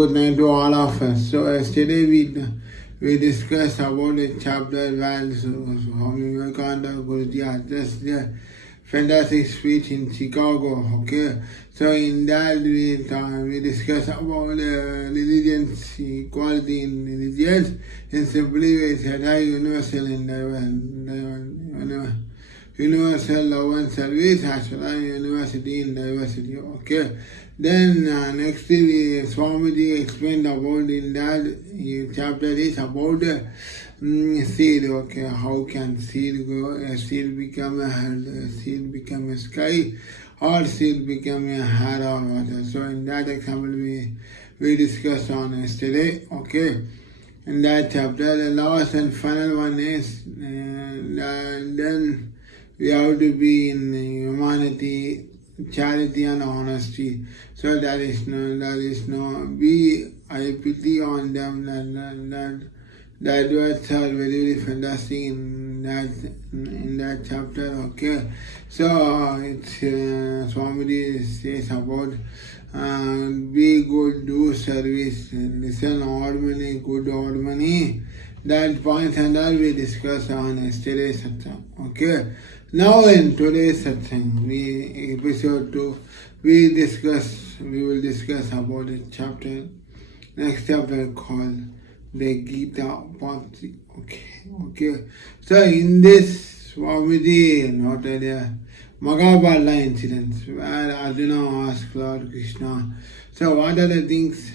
Good night to all of us. So yesterday we discussed about a chapter while Swami Vivekananda Guruji addressed the fantastic speech in Chicago. Okay, so in that we discussed about religion's equality in religions. And simply we said how universal in universal love and service as well as university in diversity. Okay. Then next Swamiji explained about in that chapter is about seed. Okay, how can seed go? A seed become a head, a seed become a sky, or seed become a hair or water. So in that example we discussed on yesterday. Okay, in that chapter the last and final one is then we have to be in humanity, charity and honesty. So there is no I pity on them that words are very fantastic in that chapter. Okay, so it's Swamiji says about be good, do service, listen harmony, good harmony. That points and all we discussed on yesterday's satsang. Okay. Now in today's satsang, episode 2, we will discuss about a chapter, next chapter called the Gita part 3. Okay. So in this, Swamiji noted a Mahabharata incidents where Arjuna asked Lord Krishna, so what are the things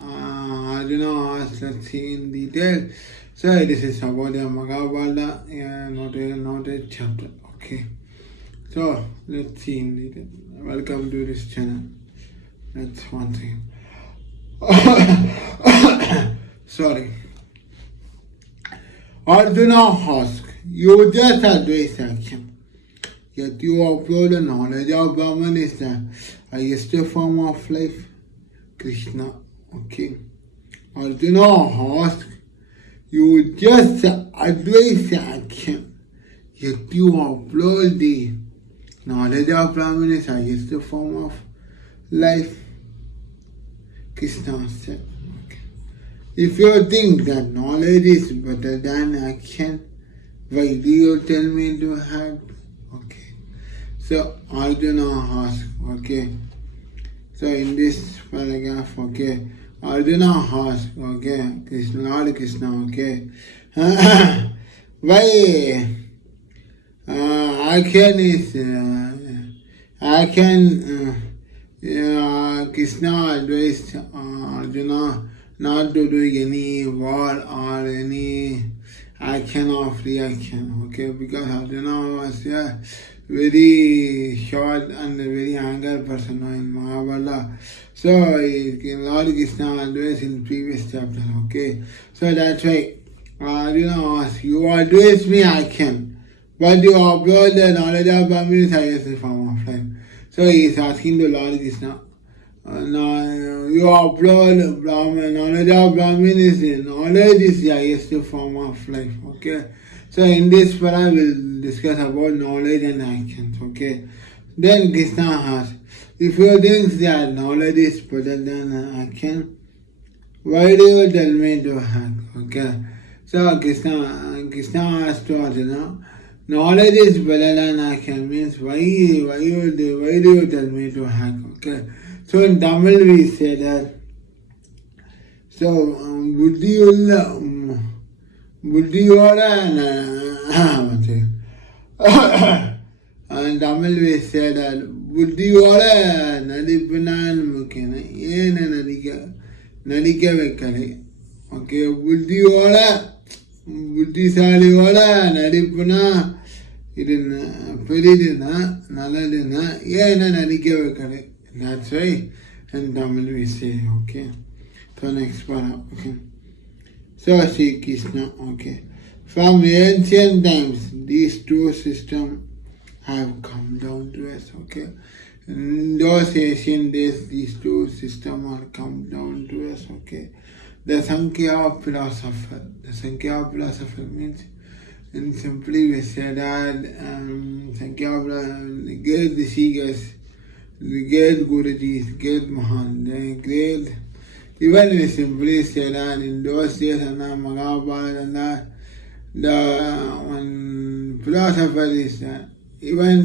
Arjuna asked, let's see in detail. So this is about the Mahabharata, not a chapter. Okay, so let's see in detail. Welcome to this channel. That's one thing. Sorry. Arjuna asked, you just advise action. Yet you upload the knowledge of Brahman is the highest form of life. Krishna. Okay. Arjuna asked, you just advise action. Yet you upload the knowledge of Brahman is highest form of life. Krishna said, okay. If you think that knowledge is better than action, why do you tell me to have? Okay. So Arjuna asked, okay. So in this paragraph, okay, Arjuna asked, okay, Lord Krishna, okay. Why? Krishna advised Arjuna not to do any war or any action of reaction. Okay, because Arjuna was a very short and very angry person in Mahabharata. So Lord Krishna advised in previous chapter. Okay, so that's why Arjuna asked, you advise me action. But you upload the knowledge of Brahman is highest form of life. So he is asking the Lord Krishna, you upload Brahman, knowledge of Brahman is the highest form of life. Okay. So in this para we'll discuss about knowledge and actions. Okay. Then Krishna asks, if you think that knowledge is better than action, why do you tell me to act? Okay. So Krishna asked to Arjuna, knowledge is better than action means why do you tell me to hack? Okay. So in Tamil we say that. So in Tamil we say that Buddhiyoda Nadipanan Mukena Yena Nadika Vekale. Okay, Buddhiyoda Buddhisaliyoda Nadipana Peridina Naladina Yena Nadika Vekale. That's why in Tamil we say, okay. So next para, okay. So Sri Krishna, okay. From ancient times, these two systems have come down to us, okay. In those ancient days, these two systems have come down to us, okay. The Sankhya philosopher. The Sankhya philosopher means, and simply we say that Sankhya, the great Rishis, the great Gurujis, great Mahan, the great Even we simply say that in those days and Mahabharata and that, the one philosopher is even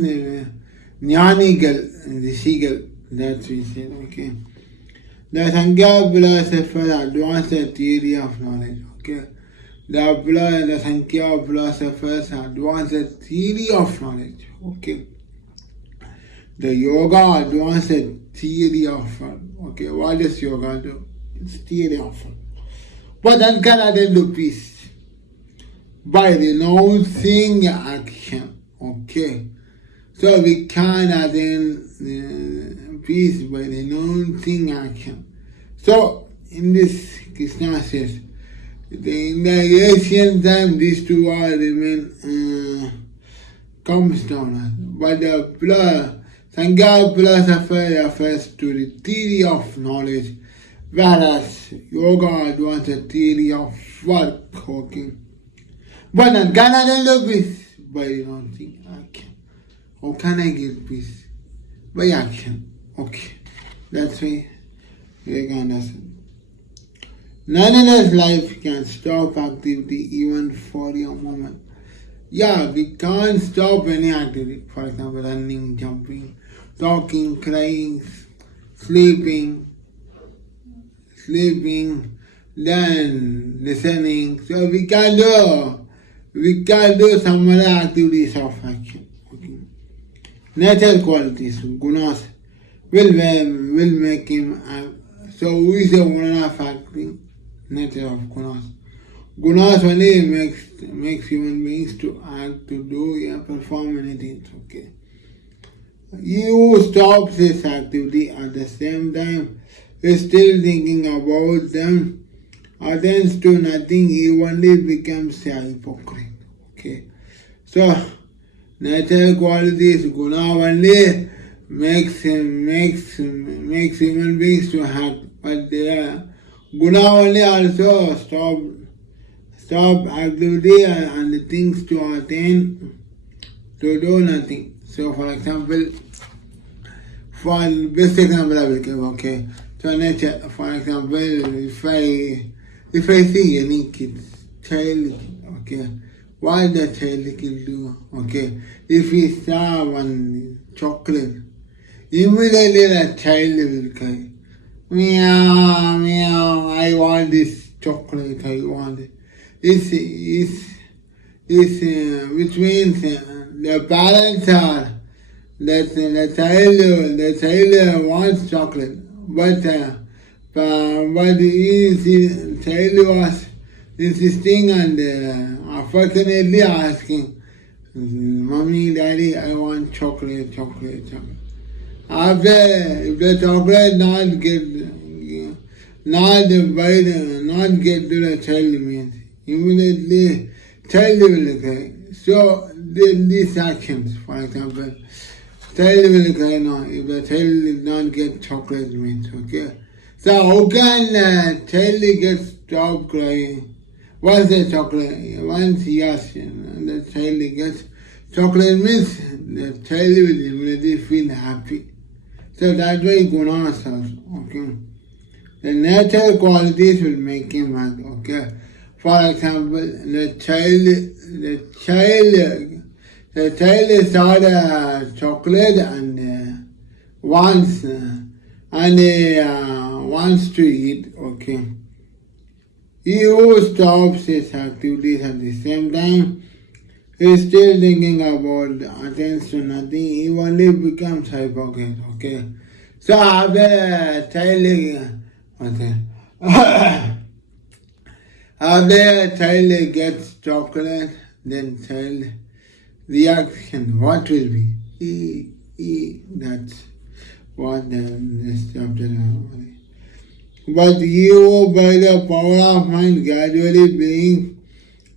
Jnanigal, Rishigal, that we said, okay. The Sankhya philosophers advanced the theory of knowledge, okay. The Sankhya philosophers advanced the theory of knowledge, okay. The yoga advanced the theory of okay. What does yoga do? It's theory of but then can attain to peace by renouncing action, okay. So we can attain peace by renouncing action. So in this, Krishna says, in the ancient time, these two are remain comes down. But the Sankhya philosopher refers to the theory of knowledge, whereas yoga advanced the theory of work, okay. But not can I get peace by renouncing action. How can I get peace? By action, okay. That's why we can understand. None in this life can stop activity even for a moment. Yeah, we can't stop any activity. For example, running, jumping, talking, crying, sleeping, then listening. So we can do some other activities of action. Okay. Natural qualities, gunas, will make him so who is the one of acting? Nature of gunas. Gunas only makes human beings to act, to do, perform anything. Okay. He who stops his activity at the same time is still thinking about them, attends to nothing, he only becomes a hypocrite. Okay. So natural qualities, guna only makes human beings to act, but guna only also stop activity and things to attain, to do nothing. So for example, for best example I will give, okay. So nature, for example, if I see any child, okay, what the child can do, okay. If he saw one chocolate, immediately the child will cry, meow, meow, I want this chocolate, I want it. Which means the parents are that the child wants chocolate, but the child was insisting and affectionately asking, "Mommy, Daddy, I want chocolate." After, if the chocolate not get to the child means immediately child will cry. So these actions, for example, child will cry now if the child did not get chocolate means, okay. So how can child get stop crying? Once the chocolate, once he asks, the child gets chocolate means the child will immediately feel happy. So that's why gunas also, okay. The natural qualities will make him happy, okay. For example, the child saw the chocolate and wants to eat, okay. He who stops his activities at the same time is still thinking about, attends to nothing, he only becomes hypocrite, okay. So after a child, okay. After a child gets chocolate, then child reaction, what will be? That's what this chapter is. But you, by the power of mind, gradually bring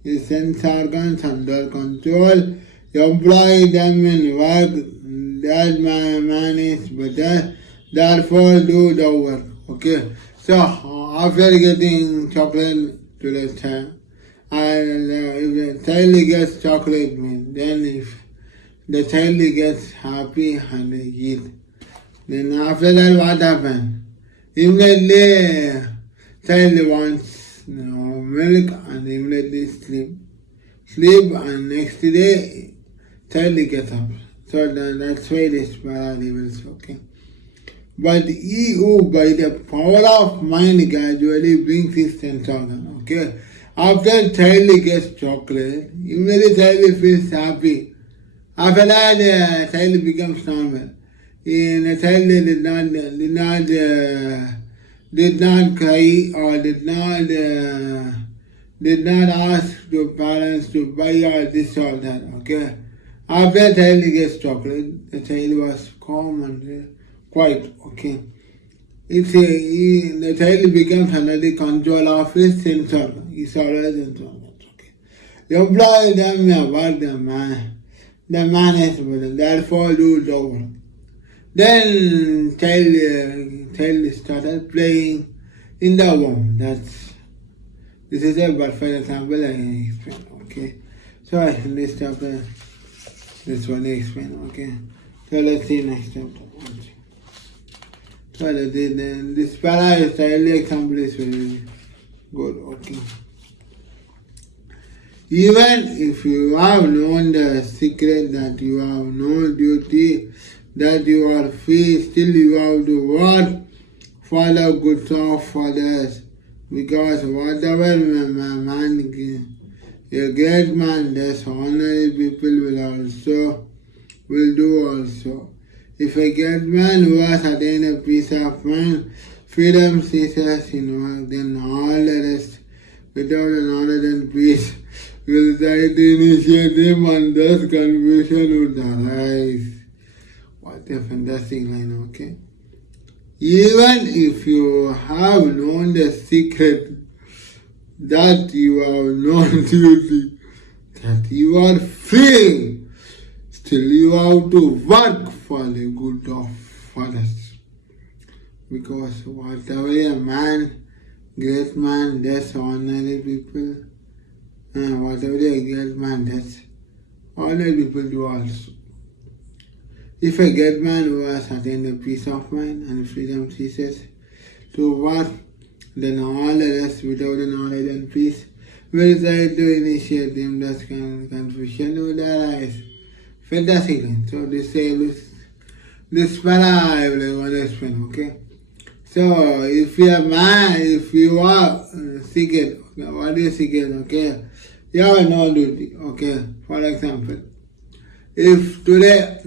his sense organs under control, employ them in work that man is better, therefore do the work. Okay. So after getting chocolate to the child, and if the child gets chocolate, then if the child gets happy and eat, then after that what happens? Immediately Child wants milk and immediately sleep and next day child gets up. So that's why this para levels, okay. But he who by the power of mind gradually brings his sense organ, okay. After child gets chocolate, immediately child feels happy. After that, child becomes normal. The child did not cry or did not ask the parents to buy all this or that. Okay. After child gets chocolate, the child was calm and quiet. Okay. The child becomes under the control of his sense organ. His always sense organs. Okay. You employ them about the man is better, therefore do the work. Then child started playing in the womb. This is a perfect example I explain. Okay. So in this chapter, this one I explain. Okay. So let's see next chapter. So this para is child example is very good. Okay. Even if you have known the secret that you have no duty, that you are free, still you have to work for the good of others. Because whatever man, a great man does, ordinary people will do also. If a great man who has attained a peace of mind, freedom ceases in work, then all the rest, without the knowledge and peace, will try to initiate him and thus confusion would arise. What a fantastic line, okay? Even if you have known the secret that you have known duty, that you are free, still you have to work for the good of others. Because whatever a man, great man does, ordinary people, whatever a great man does, ordinary people do also. If a great man who has attained a peace of mind and freedom ceases to work, then all the rest without the knowledge and peace will try to initiate him, thus confusion would arise. Fantastic. So this para I will want to explain, okay? So if you are secret, okay, what is secret, okay? You have no duty, okay? For example, if today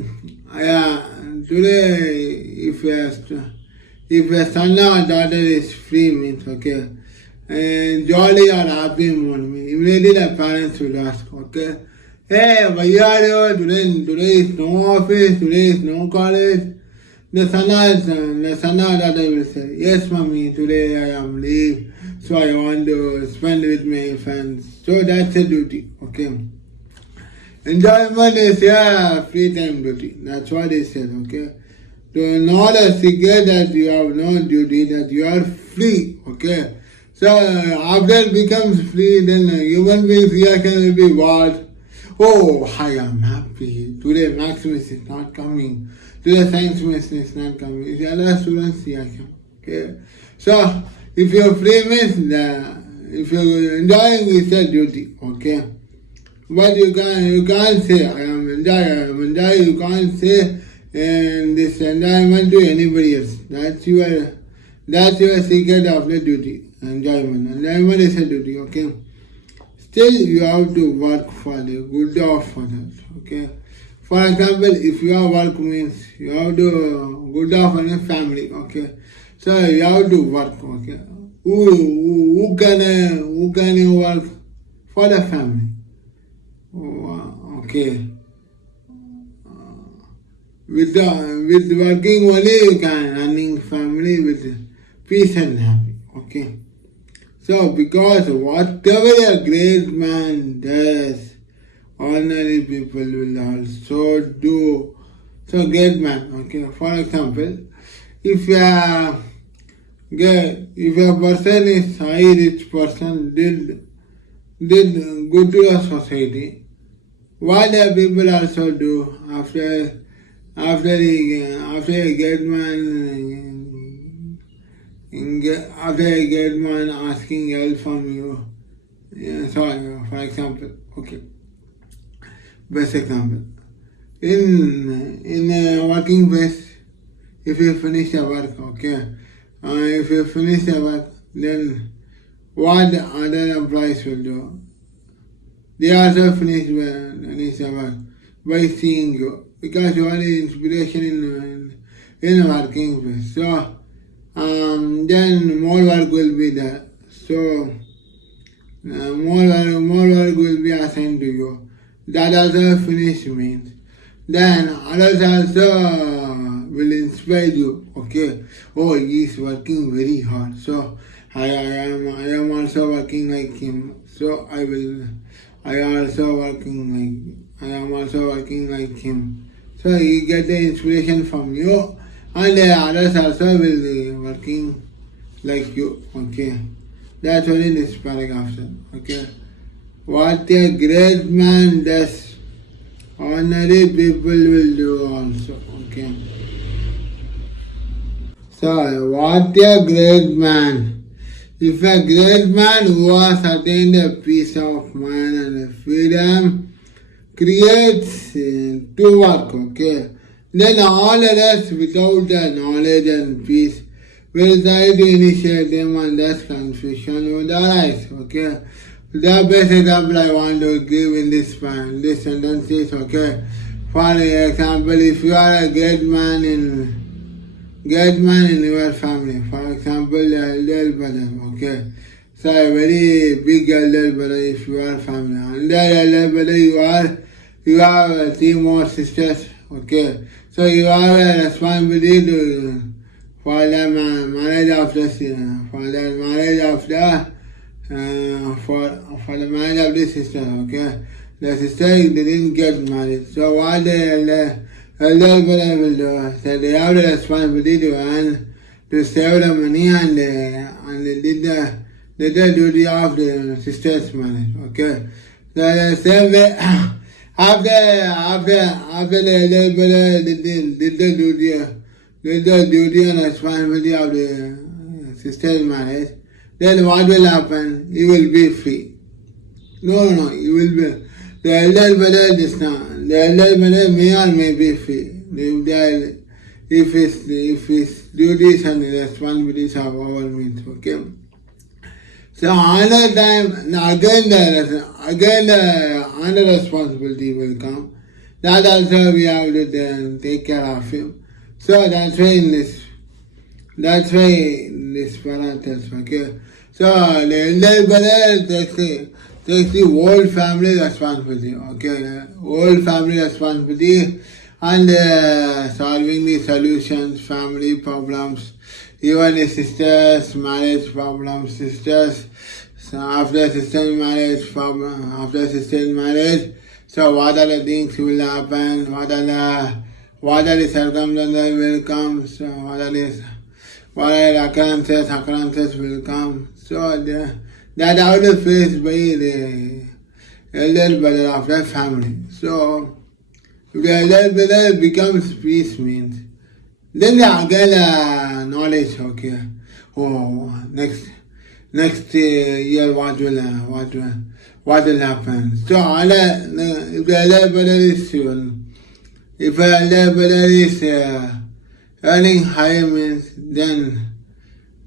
if your son or daughter is free means, okay, and jolly or happy mood, immediately the parents will ask, okay, hey, why are you today is no office, today is no college. The son or daughter will say, yes mommy, today I am leave, so I want to spend with my friends. So that's a duty, okay. Enjoyment is your free time duty. That's what he said, okay. To know the secret that you have no duty, that you are free, okay. So after it becomes free, then human beings reaction will be what? Oh, I am happy. Today Maximus is not coming. Today Science Mission is not coming. It's the other students reaction, okay. So if you're free means if you're enjoying is your duty, okay. But you can't say I am enjoying. You can't say this enjoyment to anybody else. That's your secret of the duty. Enjoyment. Enjoyment is a duty, okay? Still you have to work for the good of others, okay? For example, if your work means you have to good of your family, okay? So you have to work, okay? Who can you work for the family? Okay. With working only you can running family with peace and happy. Okay. So because whatever a great man does, ordinary people will also do. So great man. Okay. For example, if a person is high rich person did good to a society, what the people also do after a great man after a great man asking help from you, for example, okay, best example. In a working place, if you finish the work, okay, if you finish the work, then what other employees will do? They also finish the work by seeing you because you are the inspiration in a working place. So then more work will be there. So more work will be assigned to you. That also finish means. Then others also will inspire you. Okay, oh, he is working very hard. So I am also working like him. So I am also working like him. So you get the inspiration from you, and the others also will be working like you. Okay, that's what in this paragraph said. Okay, what a great man does, ordinary people will do also. Okay. So what a great man. If a great man who has attained a peace of mind and a freedom creates to work, okay, then all others without the knowledge and peace will try to initiate them and thus confusion would arise, okay. The best example I want to give in this sentence is, okay, for example, if you are a great man in your family, for example, elder brother, okay. So a very big elder brother if you are family. Under elder brother you have 3 more sisters, okay. So you have a responsibility for the marriage of the sister, okay. The sister didn't get married. So what the elder brother will do, so they have the responsibility to save the money and did the duty of the sister's marriage, okay. So the same way, after the elder brother did the duty and responsibility of the sister's marriage, then what will happen? He will be free. No, he will be. The elder brother may or may be free if his duties and responsibilities are over means, okay. So another time, again another responsibility will come. That also we have to then take care of him. So that's why in this parenthesis, okay. So the elder brother takes the whole family responsibility, okay, whole family responsibility and solving the solutions, family problems, even the sisters' marriage problems, after sister marriage, so what are the things will happen, what are the circumstances will come, so what are the occurrences will come, so that how to face by the elder brother of that family. So if the elder brother becomes peace means, then they get knowledge, okay. Oh, next year what will happen. So if the elder brother is if the elder brother is earning higher means, then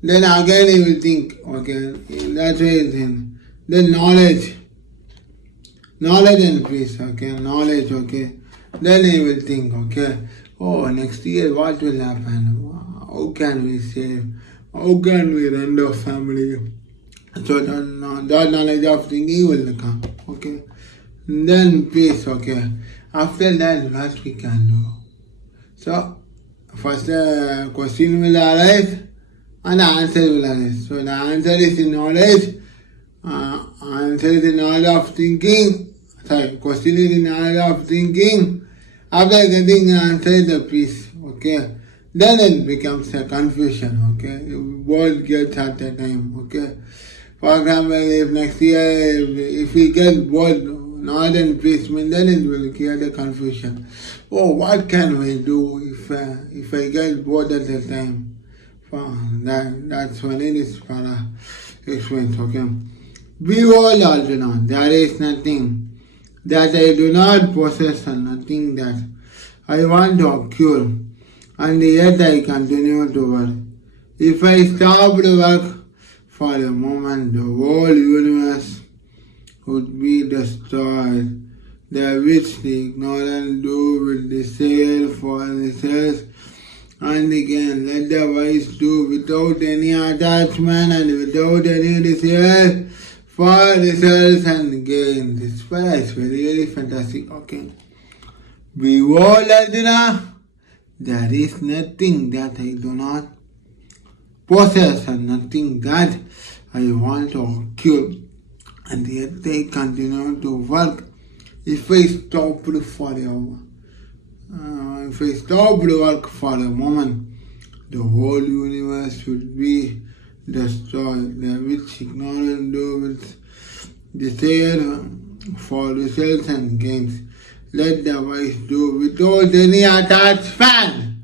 again he will think, okay, that's why he thinks. Then knowledge and peace, okay, knowledge, okay. Then he will think, okay, oh, next year what will happen? How can we save? How can we run the family? So that knowledge of thinking will come, okay. Then peace, okay. After that, what we can do? So, first question will arise. And the answer will arise. So the answer is the knowledge. Answer is the knowledge of thinking. Question is the knowledge of thinking. After getting the answer is the peace. Okay. Then it becomes a confusion. Okay. Both gets at the time. Okay. For example, if next year if we get both knowledge and peace, then it will create the confusion. Oh, what can we do if I get both at the time? That's what it is para explains, okay. Behold, Arjuna, there is nothing that I do not possess and nothing that I want to acquire, and yet I continue to work. If I stopped work for a moment, the whole universe would be destroyed. That which the ignorant do with desire for themselves, and again let the wise do without any attachment and without any desire for results and gain. This para is very, very fantastic. Okay. Behold, Arjuna, there is nothing that I do not possess and nothing that I want to acquire, and yet I continue to work. If I stopped for work for a moment, the whole universe would be destroyed. The which ignorant do with desire for results and gains. Let the wise do without any attachment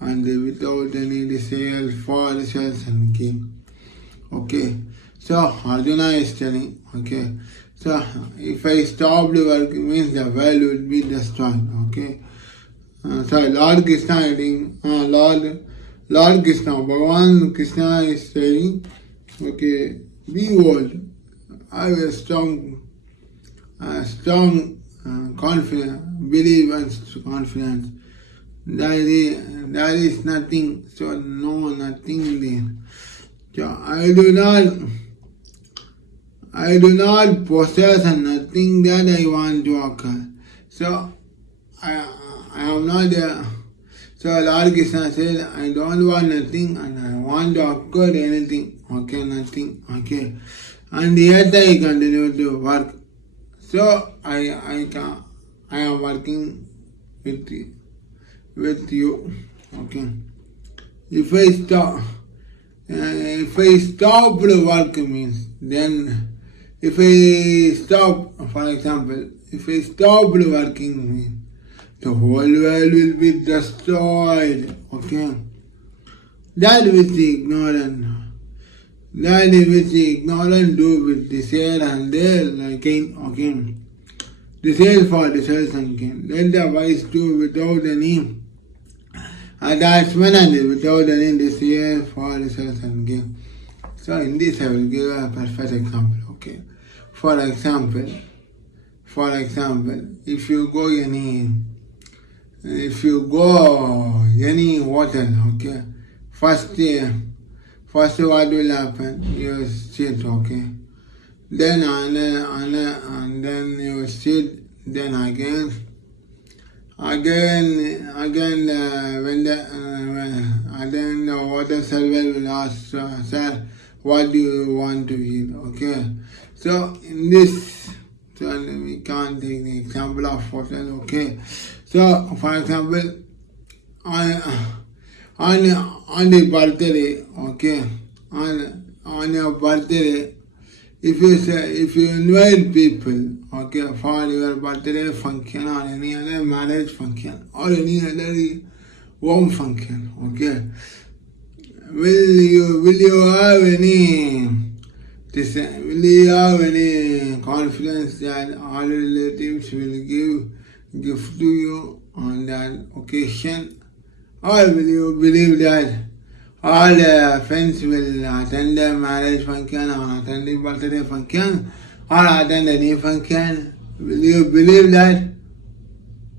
and without any desire for results and gain. Okay, so Arjuna is telling, okay, so if I stopped working means the world would be destroyed. Okay, so Lord Krishna is saying, Lord Krishna, Bhagavan Krishna is saying, okay, behold, I have a strong confidence, belief and confidence. There is nothing, so no, nothing there. So I do not possess nothing that I want to occur. So I am not there. So Lord Krishna said, I don't want nothing and I want to occur anything. Okay, nothing. Okay. And yet I continue to work. So I am working with you. Okay. If I stop work means then if I stop, for example, if I stopped working means the whole world will be destroyed. Okay. That which the ignorant do with desire and their gain. Okay. Desire for desires and gain. Let the wise do without any attachment and without any desire for desires and gain. So in this I will give a perfect example. Okay. For example, if you go any hotel, okay, first what will happen? You sit, okay, then and then you sit, then again then the hotel server will ask, sir, what do you want to eat? Okay, so in this, so we can't take the example of hotel. Okay, so for example, on the birthday, okay, on your birthday, if you invite people, okay, for your birthday function or any other marriage function or any other home function, okay, will you have any confidence that all relatives will give gift to you on that occasion, or will you believe that all friends will attend the marriage function or attend the birthday function or attend any function? Will you believe that?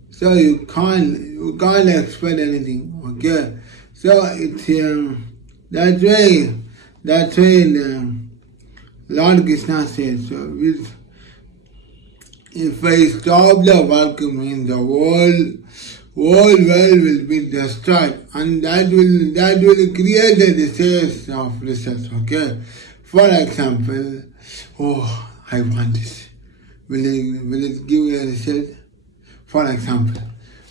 So you can't expect anything. Okay. So it's that's why the Lord Krishna says, so if I stop the work means the whole world will be destroyed, and that will create the desires of results. Okay. For example, oh, I want this. Will it give a result? For example,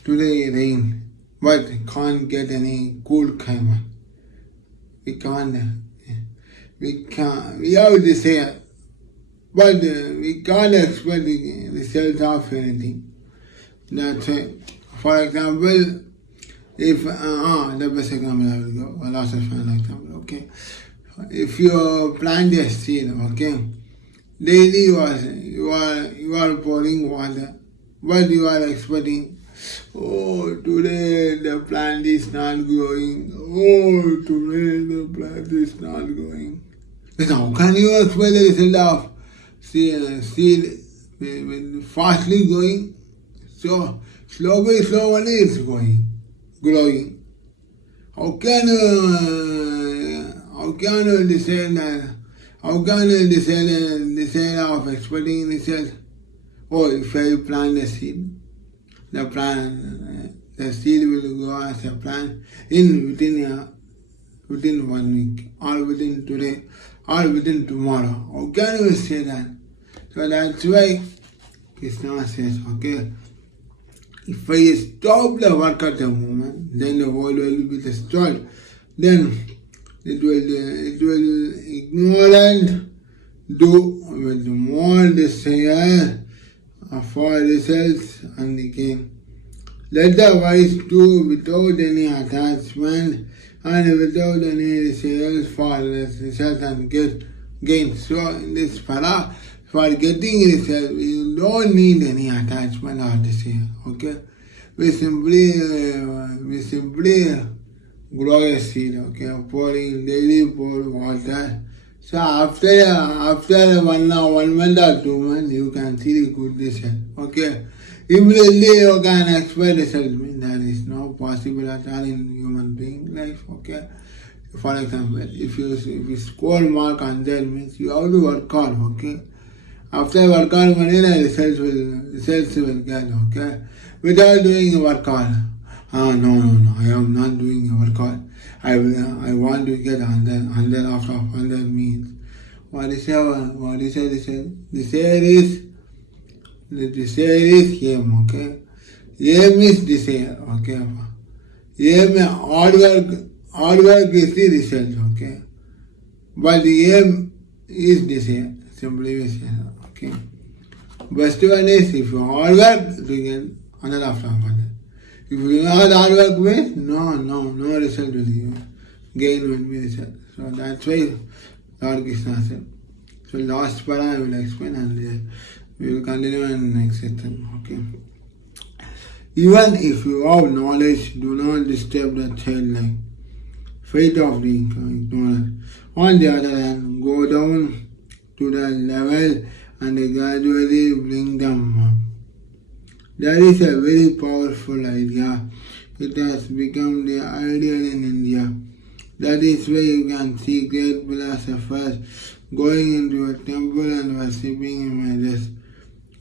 today rain, but can't get any cool climate. We have desire, but we can't expect the result of anything. That's why, for example, If the best example I will go, a lots of fun example. Okay, if you plant a seed, okay, daily you are pouring water, but you are expecting, oh, today the plant is not growing. Oh, today the plant is not growing. Then how can you expect the result of seed fastly growing? So slowly it's growing. How can you decide that? How can you decide of expecting result? Oh, if I plant a seed, the seed will grow as a plant within 1 week, or within today, or within tomorrow. How can you say that? So that's why Krishna says, okay, if I stop the work at the moment, then the whole world will be destroyed. Then it will ignore and do with more desire for results and the gain. Let the wise do without any attachment and without any desires for results and gain. So in this para, for getting result, we don't need any attachment or desire. Okay, we simply grow a seed. Okay, daily pour water. So after 1 month or 2 months, you can see the good result. Okay, immediately you can expect result. That is not possible at all in human being life. Okay. For example, if you score mark 100 means you have to work hard. Okay. After work hard, only the results will get. Okay. Without doing work hard. No, I am not doing work hard. I want to get 100 after 100 means. What is the desire is aim, okay? Aim is desire, okay? Aim, hard work is the result, okay? But the aim is desire, simply we say, okay? Best one is if you hard work, you get 100 after 100. If you do not hard work with, no result will you gain will be result. So that's why Lord Krishna said. So last para I will explain and we will continue in the next section. Okay. Even if you have knowledge, do not disturb the childlike faith of the ignorant. On the other hand, go down to the level and gradually bring them up. That is a very powerful idea. It has become the ideal in India. That is why you can see great philosophers going into a temple and worshipping images.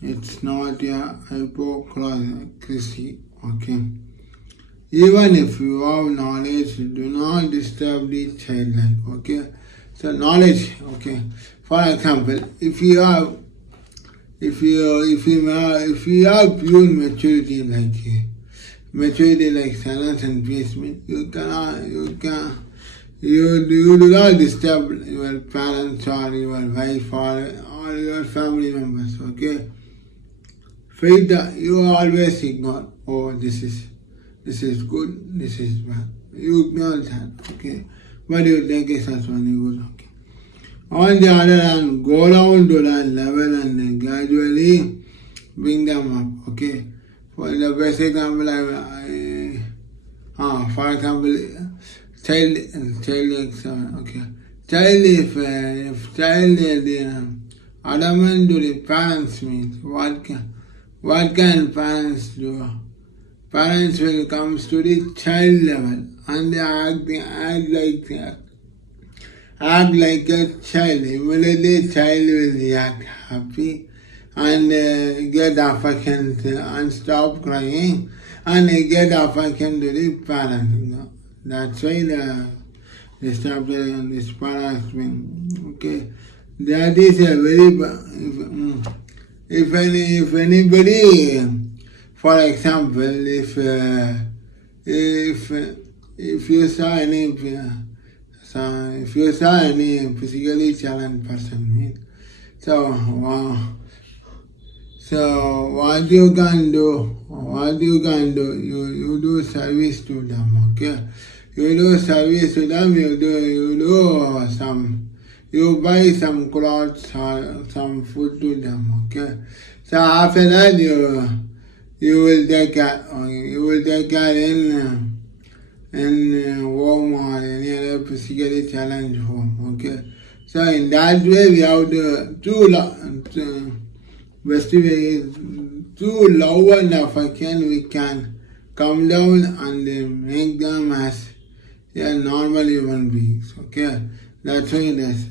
It's not a hypocrisy, okay? Even if you have knowledge, do not disturb the childlike, okay? So knowledge, okay. For example, if you have pure maturity like silence and peace, you do not disturb your parents or your wife or your family members, okay? Faith, you always ignore, oh, this is good, this is bad. You ignore that, okay? But you take it as only good, okay? On the other hand, go down to that level and gradually bring them up, okay? For the best example, for example, child, okay? Child, if child adamant to the parents means, what can parents do? Parents will come to the child level and they act like a child. Immediately child will react happy and get affection and stop crying and get affection to the parents. That's why the chapter and this para has been, okay. That is a very, if anybody, for example, if you saw any physically challenged person, So what you can do, you do service to them, okay? You do service to them, you buy some clothes or some food to them, okay? So after that you will take care, in home or any other physically challenged home, okay? So in that way we have to best way is to lower enough we can come down and make them as normal human beings, okay? That's why that's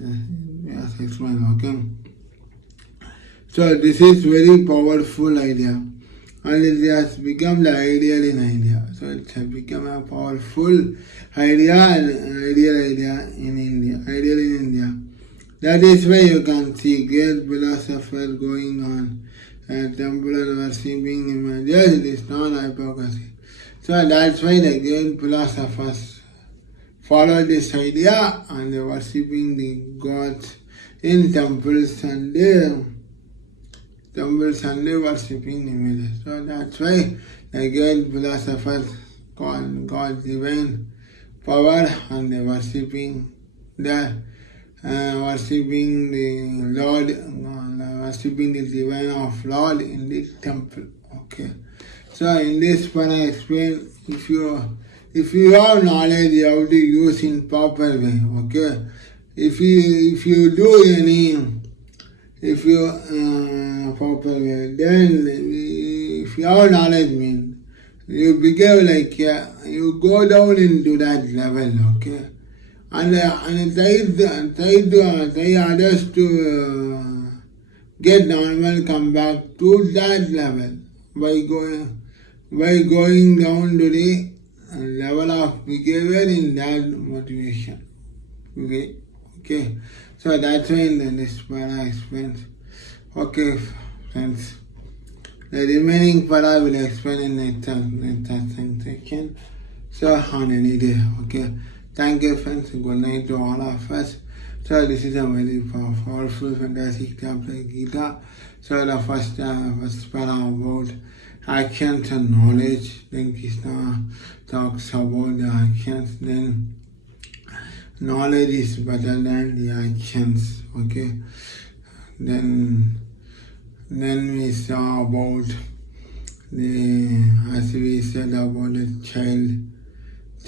yes, explain, okay? So this is very powerful idea, and it has become the ideal in India. So it has become a powerful idea and ideal idea in India. Ideal in India. That is why you can see great philosophers going on a temple and worshipping images. It is not hypocrisy. So that's why the great philosophers follow this idea and they worshipping the gods in temples and worshipping images. So that's why the great philosophers called God divine power and they worshipping worshipping the Lord, worshipping the divine of Lord in the temple. Okay. So in this part I explain, if you have knowledge, you have to use in proper way. Okay. If you do proper way, then if you have knowledge, means you become like you go down into that level. Okay. And try others to get normal, come back to that level by going down to the level of behavior in that motivation. Okay. So that's why in this para explains. Okay, friends. The remaining para will explain in next section. So on any day. Okay. Thank you, friends. Good night to all of us. So this is a very powerful, fantastic chapter, Gita. So the first para about actions and knowledge. Then Krishna talks about the actions. Then knowledge is better than the actions. Okay. Then we saw about as we said about the child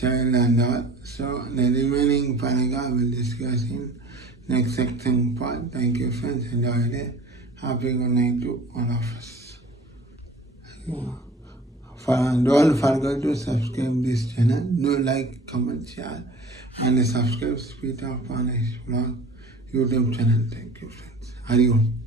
and all. So the remaining paragraph we'll discuss in next section part. Thank you, friends. Enjoy it. Happy good night to all of us. Don't forget to subscribe this channel. Do like, comment, share, and subscribe Speed of Panish Vlog YouTube channel. Thank you, friends. Arjun.